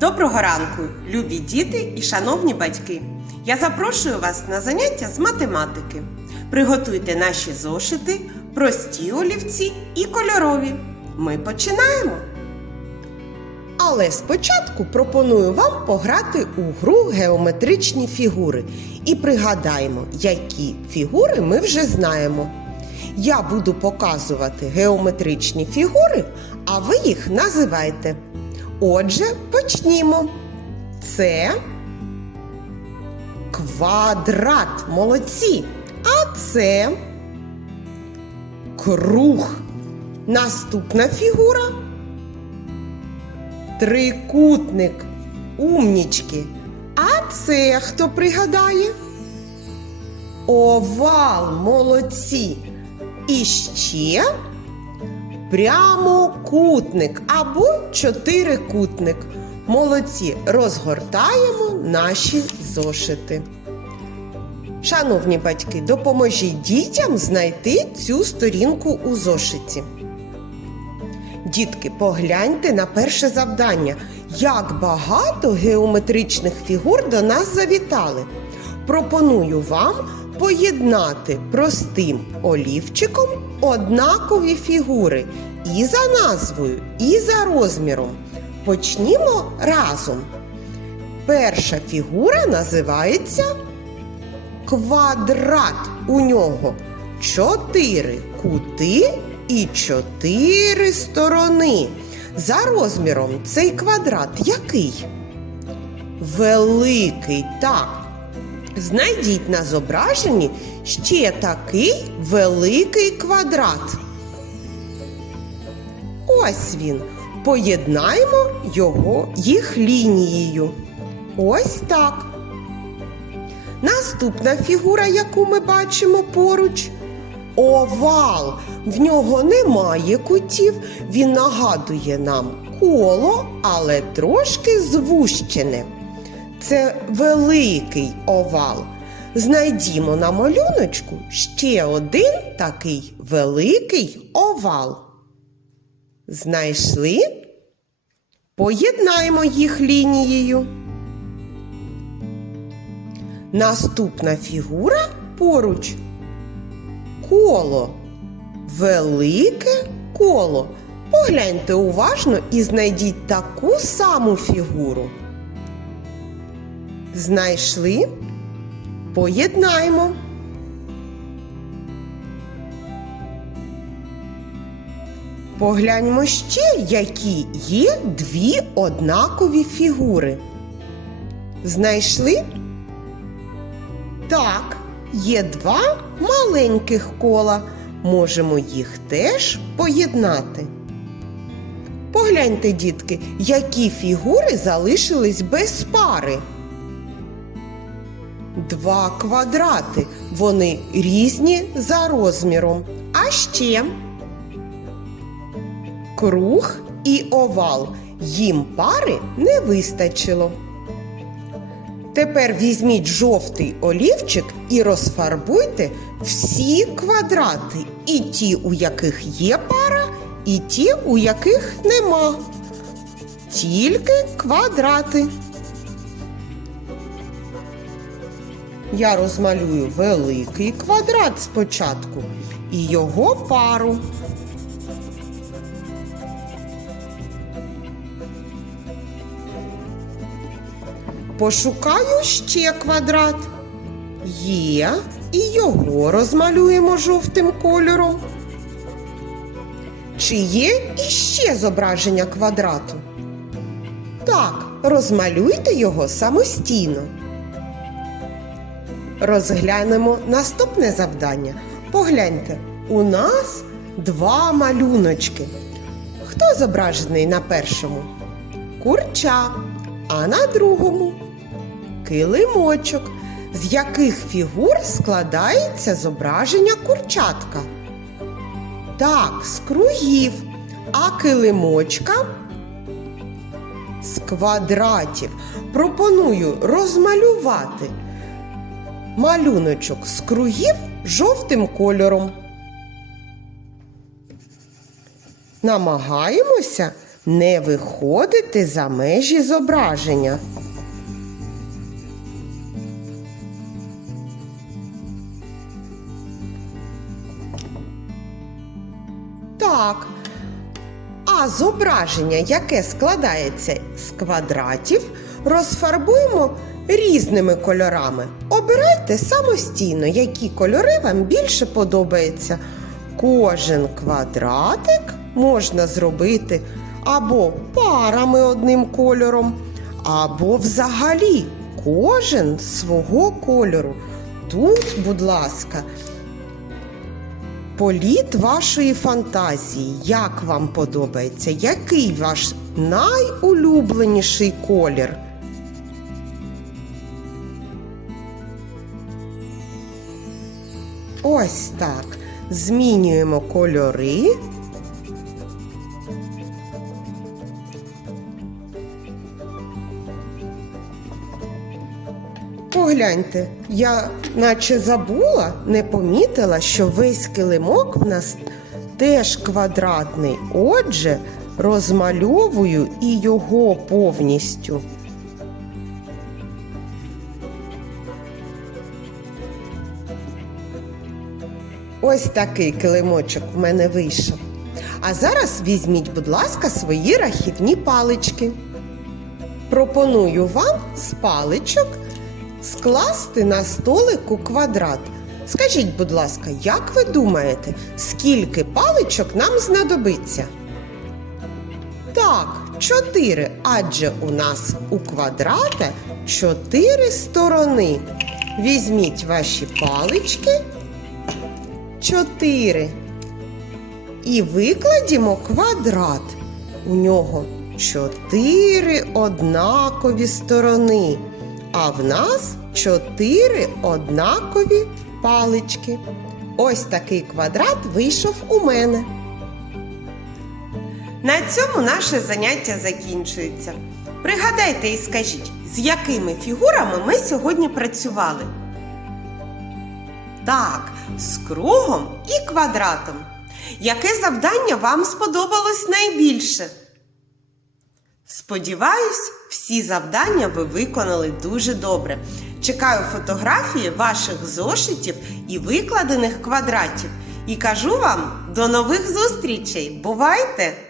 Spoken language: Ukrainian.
Доброго ранку, любі діти і шановні батьки! Я запрошую вас на заняття з математики. Приготуйте наші зошити, прості олівці і кольорові. Ми починаємо. Але спочатку пропоную вам пограти у гру геометричні фігури і пригадаємо, які фігури ми вже знаємо. Я буду показувати геометричні фігури, а ви їх називайте. Отже, почнімо. Це квадрат. Молодці. А це круг. Наступна фігура. Трикутник. Умнічки. А це хто пригадає? Овал. Молодці. І ще прямокутник або чотирикутник. Молодці, розгортаємо наші зошити. Шановні батьки, допоможіть дітям знайти цю сторінку у зошиті. Дітки, погляньте на перше завдання. Як багато геометричних фігур до нас завітали. Пропоную вам поєднати простим олівчиком однакові фігури і за назвою, і за розміром. Почнімо разом. Перша фігура називається квадрат. У нього чотири кути і чотири сторони. За розміром цей квадрат який? Великий, так. Знайдіть на зображенні ще такий великий квадрат. Ось він. Поєднаємо його їх лінією. Ось так. Наступна фігура, яку ми бачимо поруч. Овал. В нього немає кутів. Він нагадує нам коло, але трошки звущене. Це великий овал. Знайдімо на малюночку ще один такий великий овал. Знайшли? Поєднаємо їх лінією. Наступна фігура поруч. Коло. Велике коло. Погляньте уважно і знайдіть таку саму фігуру. Знайшли? Поєднаємо. Погляньмо ще, які є дві однакові фігури. Знайшли? Так, є два маленьких кола. Можемо їх теж поєднати. Погляньте, дітки, які фігури залишились без пари. Два квадрати. Вони різні за розміром. А ще круг і овал. Їм пари не вистачило. Тепер візьміть жовтий олівчик і розфарбуйте всі квадрати, і ті, у яких є пара, і ті, у яких нема. Тільки квадрати. Я розмалюю великий квадрат спочатку і його пару. Пошукаю ще квадрат. Є, і його розмалюємо жовтим кольором. Чи є іще зображення квадрату? Так, розмалюйте його самостійно. Розглянемо наступне завдання. Погляньте, у нас два малюночки. Хто зображений на першому? Курча, а на другому килимочок, з яких фігур складається зображення курчатка. Так, з кругів, а килимочка з квадратів. Пропоную розмалювати малюночок з кругів жовтим кольором. Намагаємося не виходити за межі зображення. Так. А зображення, яке складається з квадратів, розфарбуємо різними кольорами. Обирайте самостійно, які кольори вам більше подобаються. Кожен квадратик можна зробити або парами одним кольором, або взагалі кожен свого кольору. Тут, будь ласка, політ вашої фантазії. Як вам подобається? Який ваш найулюбленіший колір? Ось так. Змінюємо кольори. Погляньте, я наче забула, не помітила, що весь килимок в нас теж квадратний. Отже, розмальовую і його повністю. Ось такий килимочок в мене вийшов. А зараз візьміть, будь ласка, свої рахівні палички. Пропоную вам з паличок скласти на столику квадрат. Скажіть, будь ласка, як ви думаєте, скільки паличок нам знадобиться? Так, чотири, адже у нас у квадрата чотири сторони. Візьміть ваші палички. Чотири. І викладімо квадрат. У нього чотири однакові сторони, а в нас чотири однакові палички. Ось такий квадрат вийшов у мене. На цьому наше заняття закінчується. Пригадайте і скажіть, з якими фігурами ми сьогодні працювали. Так, з кругом і квадратом. Яке завдання вам сподобалось найбільше? Сподіваюсь, всі завдання ви виконали дуже добре. Чекаю фотографії ваших зошитів і викладених квадратів. І кажу вам до нових зустрічей! Бувайте!